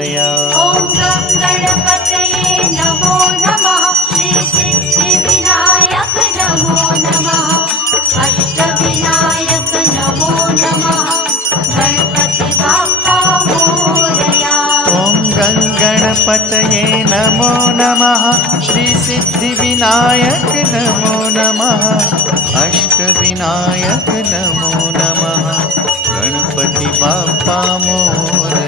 मोरया। ॐ गणपतये नमो नमः। श्री सिद्धिविनायक नमो नमः। अष्टविनायक नमो नमः। गणपति बाप्पा मोरया। ॐ गणपतये नमो नमः। श्री सिद्धिविनायक नमो नमः। अष्टविनायक नमो नमः। गणपति बाप्पा मोरया।